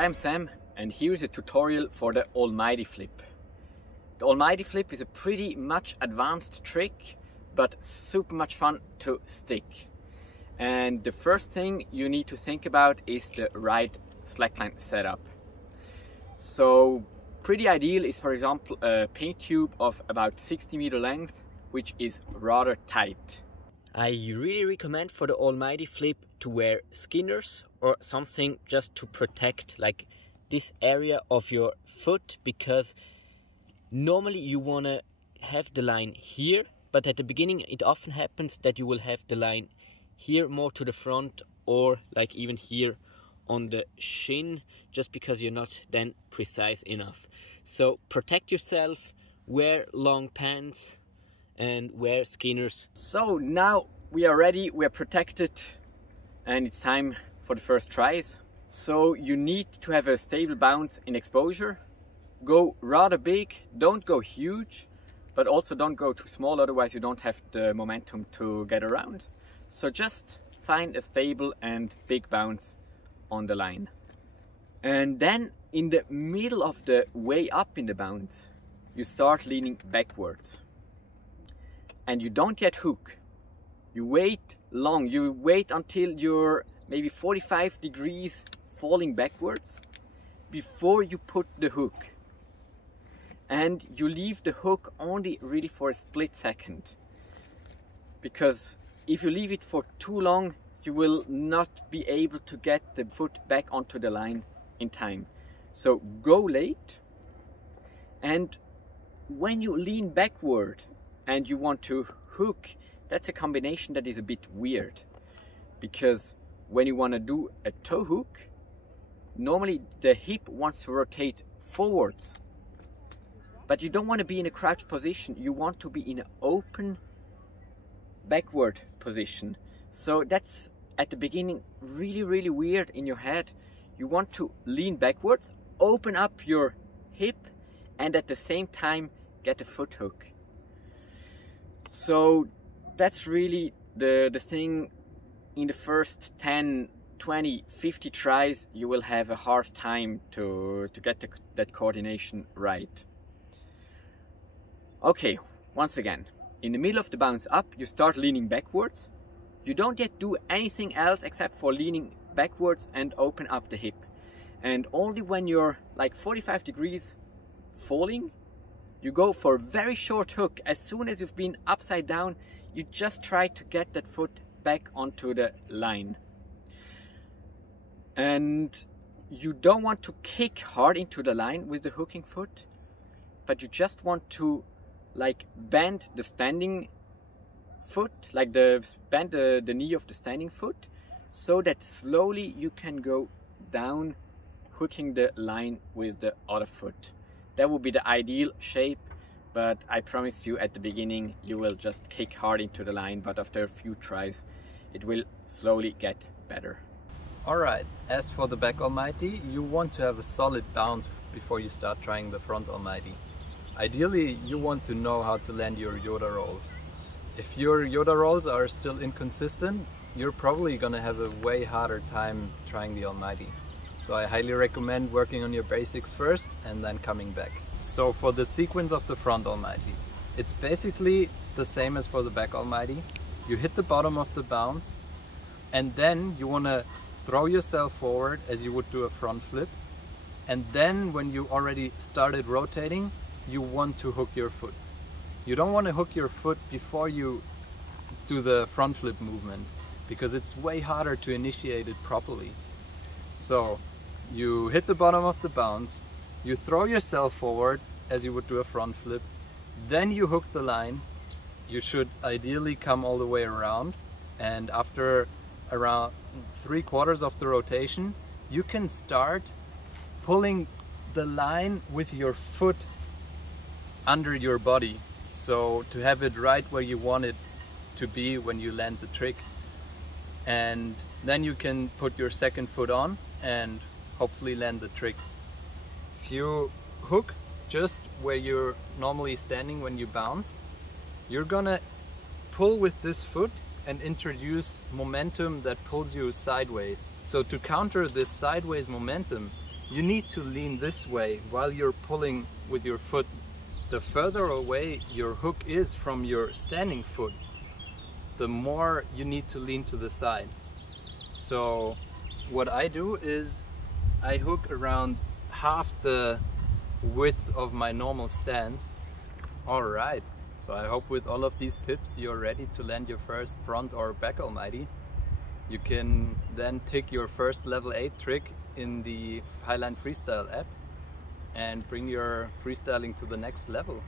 Hi, I'm Sam, and here's a tutorial for the Almighty flip. The Almighty flip is a pretty much advanced trick, but super much fun to stick. And the first thing you need to think about is the right slackline setup. So pretty ideal is, for example, a pinkTube of about 60 meter length, which is rather tight. I really recommend for the Almighty flip to wear skinners or something just to protect like this area of your foot, because normally you want to have the line here, but at the beginning it often happens that you will have the line here more to the front, or like even here on the shin, just because you're not then precise enough. So protect yourself, wear long pants and wear skinners. So now we are ready, we are protected, and it's time for the first tries. So you need to have a stable bounce in exposure. Go rather big, don't go huge, but also don't go too small, otherwise you don't have the momentum to get around. So just find a stable and big bounce on the line. And then in the middle of the way up in the bounce, you start leaning backwards. And you don't yet hook. You wait long, you wait until you're maybe 45 degrees falling backwards before you put the hook. And you leave the hook only really for a split second. Because if you leave it for too long, you will not be able to get the foot back onto the line in time. So go late, and when you lean backward and you want to hook, that's a combination that is a bit weird. Because when you want to do a toe hook, normally the hip wants to rotate forwards. But you don't want to be in a crouched position, you want to be in an open backward position. So that's at the beginning really weird in your head. You want to lean backwards, open up your hip, and at the same time get a foot hook. So that's really the thing. In the first 10, 20, 50 tries you will have a hard time to get that coordination right. Okay, once again, in the middle of the bounce up, you start leaning backwards. You don't yet do anything else except for leaning backwards and open up the hip. And only when you're like 45 degrees falling, you go for a very short hook. As soon as you've been upside down, you just try to get that foot back onto the line. And you don't want to kick hard into the line with the hooking foot, but you just want to like bend the standing foot, like bend the knee of the standing foot, so that slowly you can go down, hooking the line with the other foot. That would be the ideal shape, but I promise you at the beginning you will just kick hard into the line, but after a few tries it will slowly get better. Alright, as for the Back-Almghty, you want to have a solid bounce before you start trying the Front-Almghty. Ideally, you want to know how to land your Yoda rolls. If your Yoda rolls are still inconsistent, you're probably gonna have a way harder time trying the Almighty. So I highly recommend working on your basics first and then coming back. So for the sequence of the Front-Almghty, it's basically the same as for the Back-Almghty. You hit the bottom of the bounce, and then you want to throw yourself forward as you would do a front flip. And then when you already started rotating, you want to hook your foot. You don't want to hook your foot before you do the front flip movement, because it's way harder to initiate it properly. So you hit the bottom of the bounce, you throw yourself forward as you would do a front flip, then you hook the line. You should ideally come all the way around, and after around 3/4 of the rotation, you can start pulling the line with your foot under your body, so to have it right where you want it to be when you land the trick. And then you can put your second foot on and hopefully land the trick. If you hook just where you're normally standing when you bounce, you're gonna pull with this foot and introduce momentum that pulls you sideways. So to counter this sideways momentum, you need to lean this way while you're pulling with your foot. The further away your hook is from your standing foot, the more you need to lean to the side. So what I do is I hook around half the width of my normal stance. Alright, so I hope with all of these tips you're ready to land your first front or Back-Almghty. You can then take your first level 8 trick in the Highline Freestyle app and bring your freestyling to the next level.